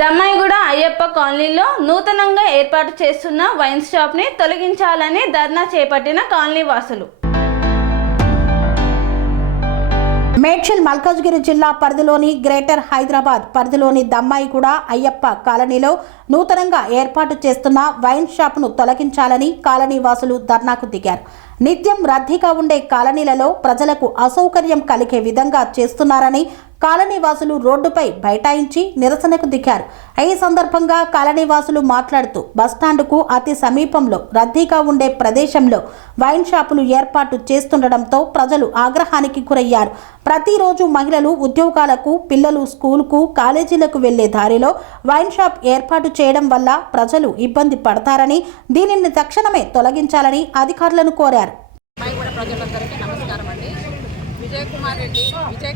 దమ్మాయిగూడ అయ్యప్ప కాలనీలో నూతనంగా ఏర్పాటు చేస్తున్న వైన్ షాప్ని తొలగించాలని ధర్నా చేపట్టిన కాలనీ వాసులు. మేడ్చల్ మల్కాజ్గిరి జిల్లా పరిధిలోని గ్రేటర్ హైదరాబాద్ పరిధిలోని దమ్మాయిగూడ అయ్యప్ప కాలనీలో నూతనంగా ఏర్పాటు చేస్తున్న వైన్ షాప్ను తొలగించాలని కాలనీ వాసులు ధర్నాకు దిగారు. నిత్యం రద్దీగా ఉండే కాలనీలలో ప్రజలకు అసౌకర్యం కలిగే విధంగా చేస్తున్నారని కాలనీ వాసులు రోడ్డుపై బైఠాయించి నిరసనకు దిగారు. ఈ సందర్భంగా కాలనీ వాసులు మాట్లాడుతూ బస్టాండుకు అతి సమీపంలో రద్దీగా ఉండే ప్రదేశంలో వైన్ షాపులు ఏర్పాటు చేస్తుండటంతో ప్రజలు ఆగ్రహానికి గురయ్యారు. ప్రతిరోజు మహిళలు ఉద్యోగాలకు, పిల్లలు స్కూలుకు, కాలేజీలకు వెళ్లే దారిలో వైన్ షాప్ ఏర్పాటు చేయడం వల్ల ప్రజలు ఇబ్బంది పడతారని, దీనిని తక్షణమే తొలగించాలని అధికారులను కోరారు. ప్రజలందరికీ నమస్కారం అండి. విజయ్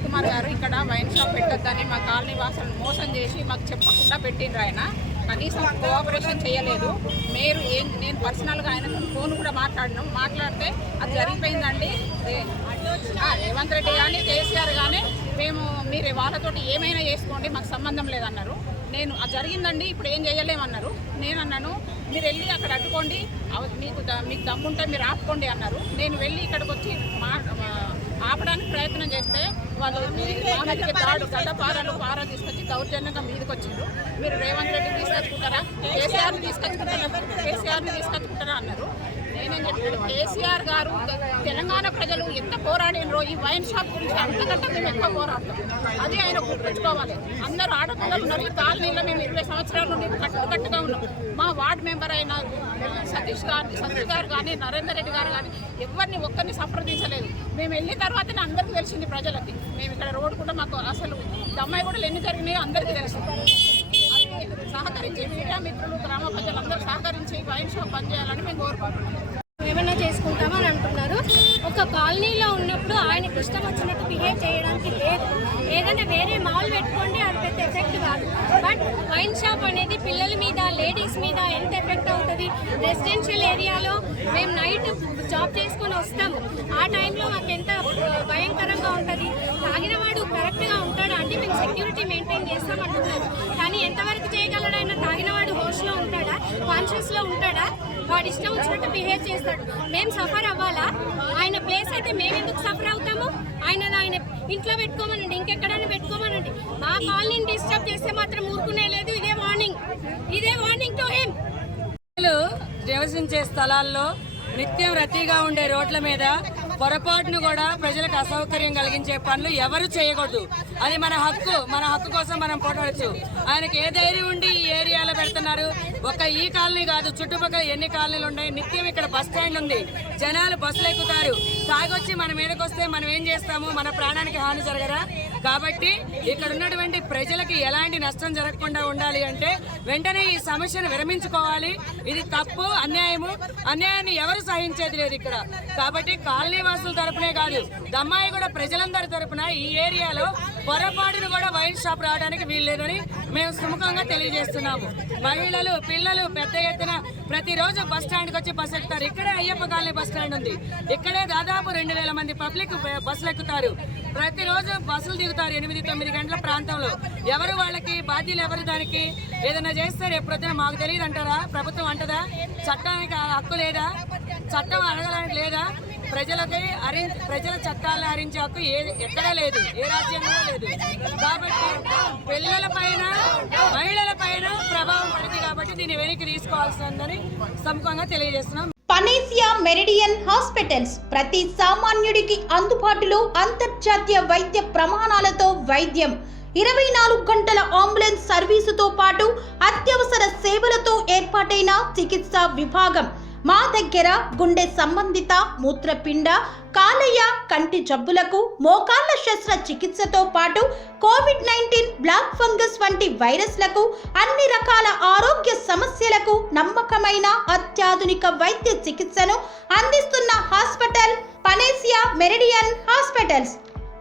కుమార్ గారు ఇక్కడ వైన్ షాప్ పెట్టొద్దని మా కాలనీ వాసులను మోసం చేసి మాకు చెప్పకుండా పెట్టిండ్రు. ఆయన కనీసం కోఆపరేషన్ చేయలేదు. నేను పర్సనల్గా ఆయన ఫోన్ కూడా మాట్లాడితే అది జరిగిపోయిందండి. రేవంత్ రెడ్డి కానీ కేసీఆర్ కానీ మీరు వాళ్ళతోటి ఏమైనా చేసుకోండి, మాకు సంబంధం లేదన్నారు. అది జరిగిందండి, ఇప్పుడు ఏం చేయలేమన్నారు. నేను అన్నాను, మీరు వెళ్ళి అక్కడ అడ్డుకోండి, మీకు దమ్ముంటే మీరు ఆపుకోండి అన్నారు. నేను వెళ్ళి ఇక్కడికి వచ్చి ఆపడానికి ప్రయత్నం చేస్తే వాళ్ళు గడ్డపారాలు తీసుకొచ్చి దౌర్జన్యంగా మీదకి వచ్చిండ్రు. మీరు రేవంత్ రెడ్డి తీసుకొచ్చుకుంటారా, కేసీఆర్ని తీసుకొచ్చుకుంటారా అన్నారు. నేనేం చెప్పాను, కేసీఆర్ గారు తెలంగాణ ప్రజలు ఎంత పోరాడినరో ఈ వైన్ షాప్ గురించి అంతకంటే మేము ఎక్కువ పోరాడతాం. అది ఆయన గుర్తుంచుకోవాలి. అందరూ ఆడపిల్లలు ఉన్నారు. ఈ కాలనీలో మేము 20 సంవత్సరాల నుండి కట్టుగా ఉన్నాం. మా వార్డు మెంబర్ అయిన సతీష్ గారు కానీ, నరేందర్ రెడ్డి గారు కానీ ఒక్కరిని సంప్రదించలేదు. మేము వెళ్ళిన తర్వాతనే అందరికీ తెలిసింది ప్రజలకి. మేము ఇక్కడ రోడ్డు కూడా మాకు అసలు దమ్మాయి కూడా ఎన్ని జరిగినాయో అందరికీ తెలుసు. సహకరించి మీడియా మిత్రులు, గ్రామ ప్రజలందరూ సహకరించి వైన్ షాప్ బంద్ చేయాలని మేము కోరుకుంటున్నాం. ఏమైనా చేసుకుంటామని అంటున్నారు. ఒక కాలనీలో ఉన్నప్పుడు ఆయనకి ఇష్టం వచ్చినట్టు బిహేవ్ చేయడానికి లేదు. ఏదైనా వేరే మాల్ పెట్టుకోండి, అది పెద్ద ఎఫెక్ట్ కాదు. బట్ వైన్ షాప్ అనేది పిల్లల మీద, లేడీస్ మీద ఎంత ఎఫెక్ట్ అవుతుంది. రెసిడెన్షియల్ ఏరియాలో మేము నైట్ జాబ్ చేసుకొని వస్తాము. ఆ టైంలో మాకు ఎంత భయంకరంగా ఉంటుంది. తాగినవాడు కరెక్ట్గా ఉంటాడా అంటే మేము సెక్యూరిటీ మెయింటైన్ చేస్తామంటున్నారు. కానీ ఎంతవరకు చేయగలడైనా తాగినవాడు హోస్ట్లో ఉంటాడా, కాన్షియస్లో ఉంటాడా? వాడు ఇష్టం వచ్చినట్టు బిహేవ్ చేస్తాడు. మేము సఫర్ అవ్వాలా? ఆయన ప్లేస్ అయితే మేము ఎందుకు సఫర్ అవుతాము? ఆయన ఇంట్లో పెట్టుకోమనండి, ఇంకెక్కడైనా పెట్టుకోమనండి. మా కాలనీని డిస్టర్బ్ చేస్తే మాత్రం ఊరుకునే లేదు. ఇదే వార్నింగ్ టు హిమ్. నివసించే స్థలాల్లో నిత్యం రద్దీగా ఉండే రోడ్ల మీద పొరపాటును కూడా ప్రజలకు అసౌకర్యం కలిగించే పనులు ఎవరు చేయకూడదు. అది మన హక్కు కోసం మనం పోరాడచ్చు. ఆయనకి ఏ ధైర్యం ఉండి ఈ ఏరియాలో పెడుతున్నారు? ఈ కాలనీ కాదు, చుట్టుపక్కల ఎన్ని కాలనీలు ఉన్నాయి. నిత్యం ఇక్కడ బస్ స్టాండ్ ఉంది, జనాలు బస్సులు ఎక్కుతారు. తాగొచ్చి మన మీదకి వస్తే మనం ఏం చేస్తాము? మన ప్రాణానికి హాని జరగరా? కాబట్టి ఇక్కడ ఉన్నటువంటి ప్రజలకి ఎలాంటి నష్టం జరగకుండా ఉండాలి అంటే వెంటనే ఈ సమస్యను విరమించుకోవాలి. ఇది తప్పు, అన్యాయాన్ని ఎవరు సహించేది లేదు ఇక్కడ. కాబట్టి కాలనీ వాసుల తరపునే కాదు, దమ్మాయి కూడా ప్రజలందరి తరపున ఈ ఏరియాలో పొరపాటును కూడా వైన్ షాప్ రావడానికి వీల్లేదని మేము సుముఖంగా తెలియజేస్తున్నాము. మహిళలు, పిల్లలు పెద్ద ఎత్తున ప్రతిరోజు బస్ స్టాండ్కి వచ్చి బస్సు ఎక్కుతారు. ఇక్కడే అయ్యప్ప కాలనీ బస్ స్టాండ్ ఉంది. ఇక్కడే దాదాపు 2000 మంది పబ్లిక్ బస్సులు ఎక్కుతారు. ప్రతిరోజు బస్సులు దిగుతారు 8-9 గంటల ప్రాంతంలో. ఎవరు వాళ్ళకి బాధ్యులు? ఎవరు దానికి? ఏదైనా చేస్తే రేపొద్దున మాకు తెలియదు అంటారా? ప్రభుత్వం అంటదా? చట్టానికి హక్కు లేదా? చట్టం అడగడానికి లేదా? ప్రజల చట్టాలను హరించే హక్కు ఎక్కడా లేదు, ఏ రాజ్యాంగంలో లేదు. కాబట్టి పిల్లలపైన, మహిళలపైన ప్రభావం పడింది. కాబట్టి దీన్ని వెనక్కి తీసుకోవాల్సిందని సముఖంగా తెలియజేస్తున్నాం. పనేసియా మెరిడియన్ హాస్పిటల్స్ ప్రతి సామాన్యుడికి అందుబాటులో అంతర్జాతీయ వైద్య ప్రమాణాలతో వైద్యం, 24 గంటల అంబులెన్స్ సర్వీసుతో పాటు అత్యవసర సేవలతో ఏర్పాటైన చికిత్సా విభాగం. మా దగ్గర గుండె సంబంధిత, మూత్రపిండ, కాలేయ, కంటి జబ్బులకు, మోకాళ్ల శస్త్ర చికిత్సతో పాటు కోవిడ్-19, బ్లాక్ ఫంగస్ వంటి వైరస్లకు, అన్ని రకాల ఆరోగ్య సమస్యలకు నమ్మకమైన అత్యాధునిక వైద్య చికిత్సను అందిస్తున్న హాస్పిటల్ పనేసియా మెరిడియన్ హాస్పిటల్స్.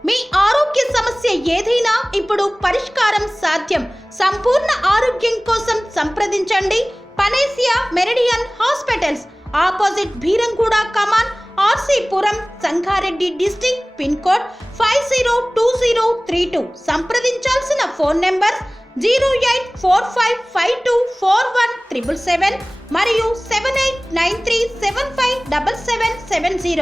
మీ ఆరోగ్య సమస్య ఏదైనా ఇప్పుడు పరిష్కారం సాధ్యం. సంపూర్ణ ఆరోగ్యం కోసం సంప్రదించండి Panacea Meridian Hospitals, opposite Bheeramguda కమాన్, RC Puram, Sangareddy district, pin code 502032. సంప్రదించాల్సిన ఫోన్ నెంబర్ 0845524177 మరియు 7893757770.